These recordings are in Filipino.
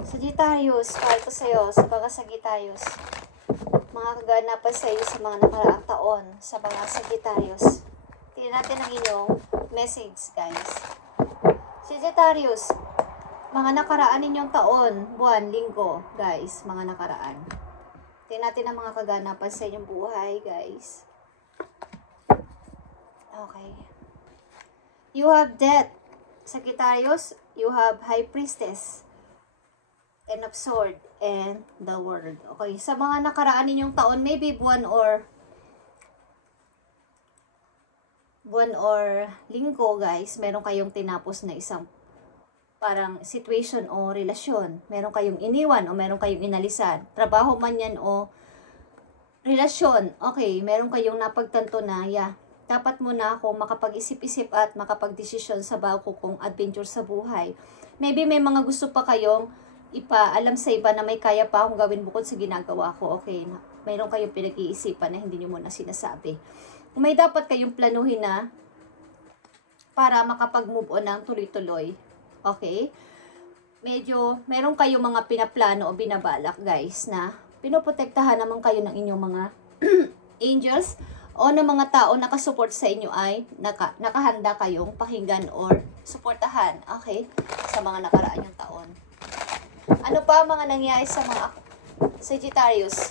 Sagittarius, para ito sa'yo, sa mga Sagittarius. Mga kaganapan sa iyo sa mga nakaraang taon, sa mga Sagittarius. Tingnan natin ang inyong message, guys. Sagittarius, mga nakaraan ninyong taon, buwan, linggo, guys, mga nakaraan. Tingnan natin ang mga kaganapan sa inyong buhay, guys. Okay. You have Death, Sagittarius. You have High Priestess, and of Sword, and the World. Okay, sa mga nakaraan ninyong taon, maybe buwan or linggo, guys, meron kayong tinapos na isang parang situation o relasyon. Meron kayong iniwan o meron kayong inalisan. Trabaho man yan o relasyon. Okay, meron kayong napagtanto na, dapat muna ako makapag-isip-isip at makapag-desisyon sa bago kong adventure sa buhay. Maybe may mga gusto pa kayong ipaalam sa iba na may kaya pa akong gawin bukod sa ginagawa ko. Okay, mayroon kayong pinag-iisipan na hindi nyo muna sinasabi. May dapat kayong planuhin na para makapag-move on ng tuloy-tuloy. Okay? Medyo, meron kayong mga pinaplano o binabalak, guys, na pinoprotektahan naman kayo ng inyong mga angels o ng mga tao nakasupport sa inyo ay nakahanda kayong pakinggan or suportahan. Okay? Sa mga nakaraan yung taon. Ano pa mga nangyari sa mga Sagittarius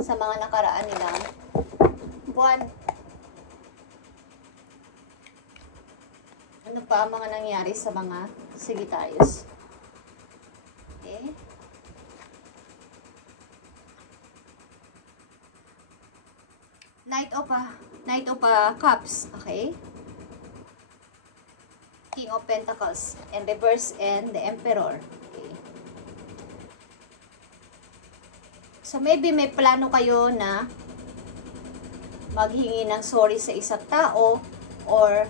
sa mga nakaraan nilang buwan? Ano pa mga nangyari sa mga Sagittarius? Okay. Knight of Cups, okay? King of Pentacles, and reverse, and the Emperor. Okay. So maybe may plano kayo na maghingi ng sorry sa isang tao or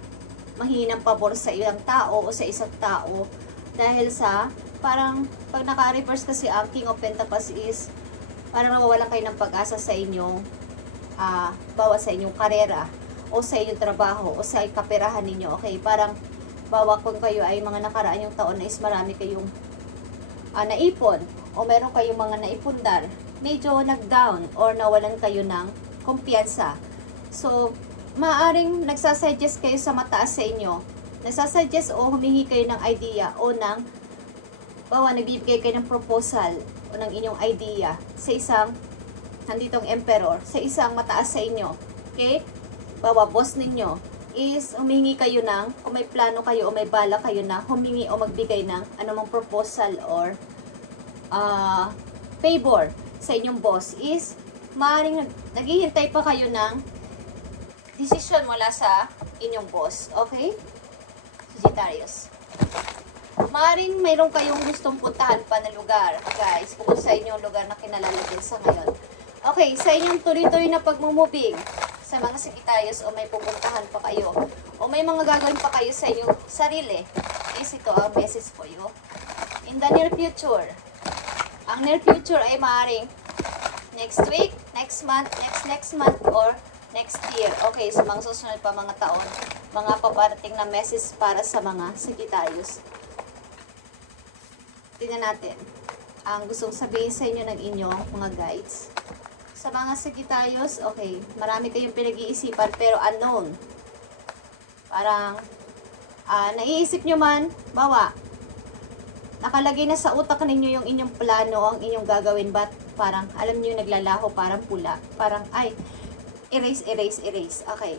manghingi ng pabor sa ilang tao o sa isang tao dahil sa parang pag naka-reverse kasi ang King of Pentacles is parang nawawalan kayo ng pag-asa sa inyong bawa sa inyong karera o sa inyong trabaho o sa kaperahan ninyo. Okay, parang bawa kung kayo ay mga nakaraan yung taon na is marami kayong naipon o meron kayong mga naipundar, medyo nag-down or nawalan kayo ng kumpiyansa. So, maaaring nagsasuggest kayo sa mataas sa inyo. Nagsasuggest o humingi kayo ng idea o ng bawa nagbibigay kayo ng proposal o ng inyong idea sa isang nanditong emperor, sa isang mataas sa inyo. Okay? Bawa boss ninyo is humingi kayo ng, o may plano kayo o may bala kayo na humingi o magbigay ng anumang proposal or favor sa inyong boss is maaaring naghihintay pa kayo ng decision mula sa inyong boss. Okay? Sagittarius. Maaaring mayroon kayong gustong puntahan pa na lugar, guys, kung sa inyong lugar na kilala din sa ngayon. Okay, sa inyong tuloy-tuloy na pagmumubing sa mga Sagittarius o may pupuntahan pa kayo o may mga gagawin pa kayo sa inyong sarili, is ito ang message for you. In the near future, ang near future ay maaaring next week, next month, next month, or next year. Okay, sa mga susunod pa mga taon, mga paparating na message para sa mga Sagittarius. Tingnan natin ang gustong sabihin sa inyo ng inyong mga guides. Sa mga Sagittarius, okay, marami kayong pinag-iisipan pero unknown. Parang, naiisip nyo man, bawa, nakalagay na sa utak ninyo yung inyong plano, ang inyong gagawin, but parang, alam nyo naglalaho, parang pula. Parang, erase. Okay.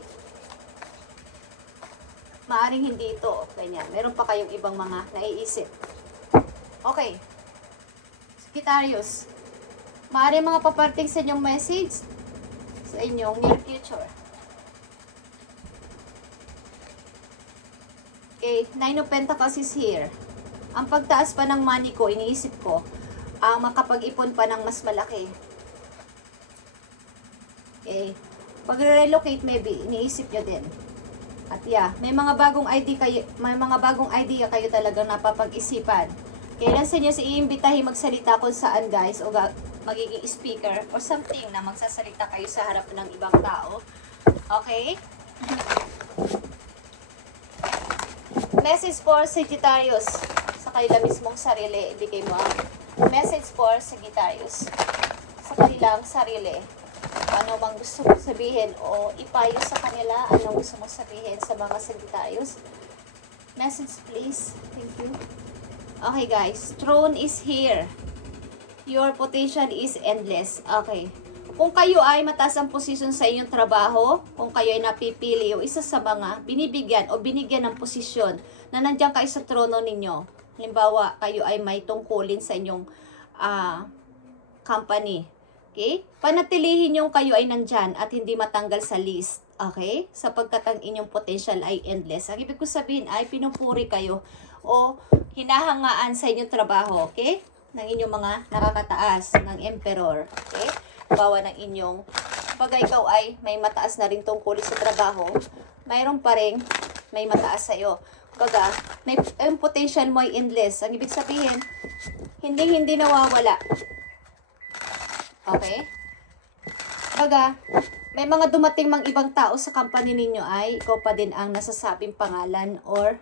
Maaring hindi ito, ganyan. Meron pa kayong ibang mga naiisip. Okay. Sagittarius. Maaari mga paparting sa inyong message sa inyong near future. Okay, Nine of Pentacles is here. Ang pagtaas pa ng money ko, iniisip ko, ang makapag-ipon pa ng mas malaki. Okay, pag-relocate maybe, iniisip nyo din. At may mga bagong idea kayo talagang napapag-isipan. Kailan sa inyo si iimbitahin magsalita kung saan, guys, o magiging speaker or something na magsasalita kayo sa harap ng ibang tao. Okay? Message for Sagittarius sa kanila mismong sarili, ibigay mo ang message for Sagittarius sa kanilang sarili. Ano bang gusto mong sabihin o ipayo sa kanila? Ano gusto mong sabihin sa mga Sagittarius? Message please. Thank you. Okay guys, throne is here. Your potential is endless. Okay. Kung kayo ay mataas ang posisyon sa inyong trabaho, kung kayo ay napipili o isa sa mga binibigyan o binigyan ng posisyon na nandiyan kayo sa trono ninyo, halimbawa, kayo ay may tungkulin sa inyong company. Okay? Panatilihin yung kayo ay nandyan at hindi matanggal sa list. Okay? Sapagkat ang inyong potential ay endless. Ang ibig ko sabihin ay pinupuri kayo o hinahangaan sa inyong trabaho. Okay? Ng inyong mga nakakataas, ng emperor. Okay? Bawa ng inyong, pag ikaw ay may mataas na rin tungkol sa trabaho, mayroon pa rin may mataas sa'yo. Baga, yung potential mo ay endless. Ang ibig sabihin, hindi nawawala. Okay? Baga, may mga dumating mang ibang tao sa company ninyo ay ikaw pa din ang nasasabing pangalan or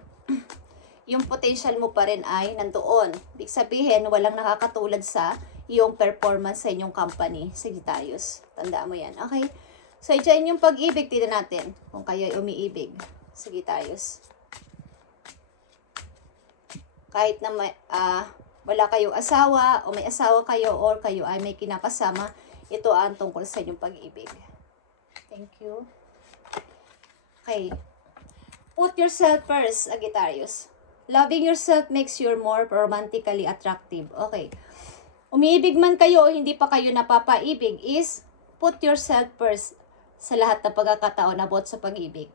yung potential mo pa rin ay nandoon. Ibig sabihin, walang nakakatulad sa yung performance sa inyong company, Sagittarius. Tandaan mo yan, okay? So, dyan yung pag-ibig, tignan natin kung kayo ay umiibig, Sagittarius. Kahit na may, wala kayong asawa, o may asawa kayo, or kayo ay may kinakasama, ito ang tungkol sa inyong pag-ibig. Thank you. Okay. Put yourself first, Sagittarius. Loving yourself makes you more romantically attractive. Okay. Umiibig man kayo o hindi pa kayo napapaibig is put yourself first sa lahat ng pagkakataon about sa pag-ibig.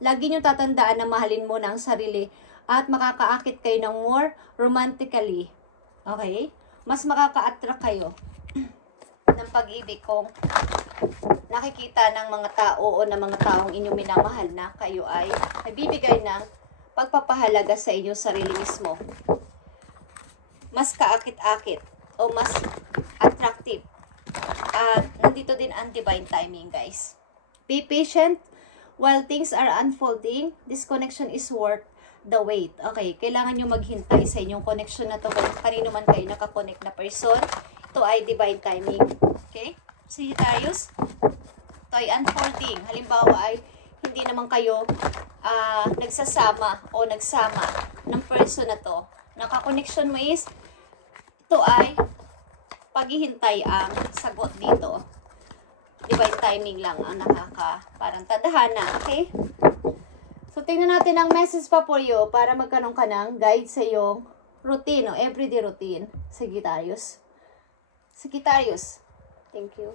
Lagi nyo tatandaan na mahalin mo na ang sarili at makakaakit kayo ng more romantically. Okay? Mas makaka-attract kayo ng pag-ibig kung nakikita ng mga tao o ng mga taong inyong minamahal na kayo ay nagbibigay ng pagpapahalaga sa inyong sarili mismo. Mas kaakit-akit o mas attractive. At nandito din ang divine timing, guys. Be patient while things are unfolding. This connection is worth the wait. Okay, kailangan nyo maghintay sa inyong connection na to. Kanino man kayo nakakonect na person. Ito ay divine timing. Okay? Sagittarius, ito ay unfolding. Halimbawa ay hindi naman kayo nagsasama o nagsama ng person na to. Naka-connection mo is ito ay paghihintay ang sagot dito. Divine timing lang ang parang tadhana. Okay? So, tingnan natin ang message pa for you para magkaroon ka ng guide sa iyong routine o everyday routine. Sagittarius. Sagittarius. Thank you.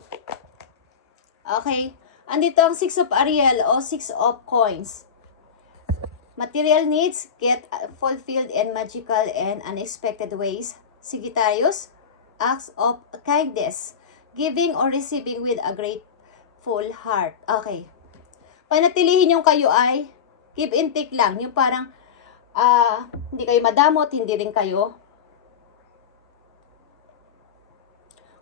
Okay. Andito ang 6 of Ariel o 6 of Coins. Material needs get fulfilled in magical and unexpected ways. Sagittarius, acts of kindness, giving or receiving with a grateful heart. Okay. Panatilihin yung kayo ay give and take lang. Yung parang hindi kayo madamot, hindi rin kayo.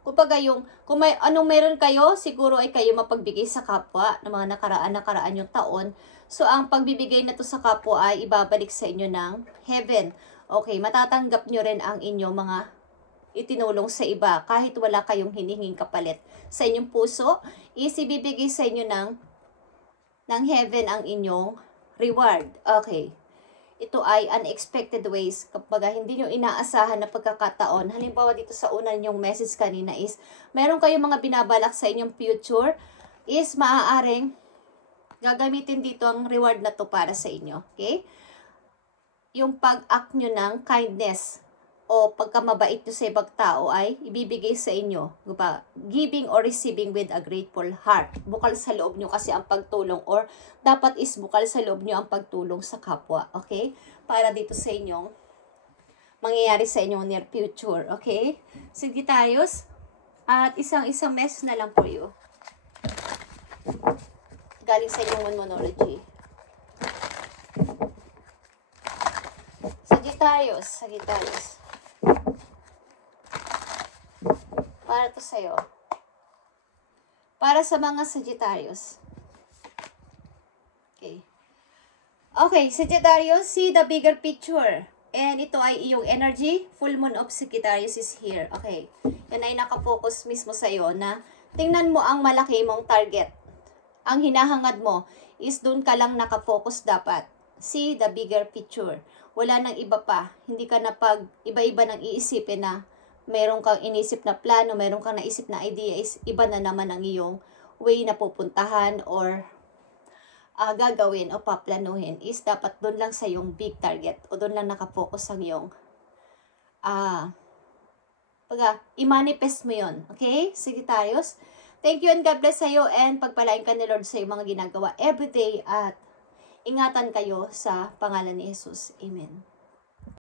Kumbaga kung may anong meron kayo, siguro ay kayo mapagbigay sa kapwa ng mga nakaraan yung taon. So, ang pagbibigay na to sa kapwa ay ibabalik sa inyo ng heaven. Okay, matatanggap nyo rin ang inyong mga itinulong sa iba kahit wala kayong hinihinging kapalit. Sa inyong puso, is ibibigay sa inyo ng heaven ang inyong reward. Okay. Ito ay unexpected ways kapag hindi nyo inaasahan na pagkakataon. Halimbawa dito sa una nyong message kanina is meron kayong mga binabalak sa inyong future is maaaring gagamitin dito ang reward na to para sa inyo. Okay? Yung pag-act nyo ng kindness o pagkamabait nyo sa ibang tao ay ibibigay sa inyo. Diba? Giving or receiving with a grateful heart. Bukal sa loob nyo kasi ang pagtulong or dapat is bukal sa loob nyo ang pagtulong sa kapwa. Okay? Para dito sa inyong mangyayari sa inyong near future. Okay? Sagittarius. At isang message na lang for you. Galing sa inyong monology. Sagittarius. Para to sa'yo. Para sa mga Sagittarius. Okay. Okay, Sagittarius, see the bigger picture. And ito ay iyong energy. Full moon of Sagittarius is here. Okay. Yan ay nakafocus mismo sa'yo na tingnan mo ang malaki mong target. Ang hinahangad mo is doon ka lang nakafocus dapat. See the bigger picture. Wala nang iba pa. Hindi ka na pag iba-iba nang iisipin na meron kang inisip na plano, meron kang naisip na idea, is iba na naman ang iyong way na pupuntahan or gagawin o paplanuhin, is dapat doon lang sa iyong big target o doon lang nakafocus ang iyong i-manifest mo yon. Okay? Sagittarius, thank you and God bless sa iyo, and pagpalain ka ni Lord sa iyong mga ginagawa everyday, at ingatan kayo sa pangalan ni Jesus. Amen.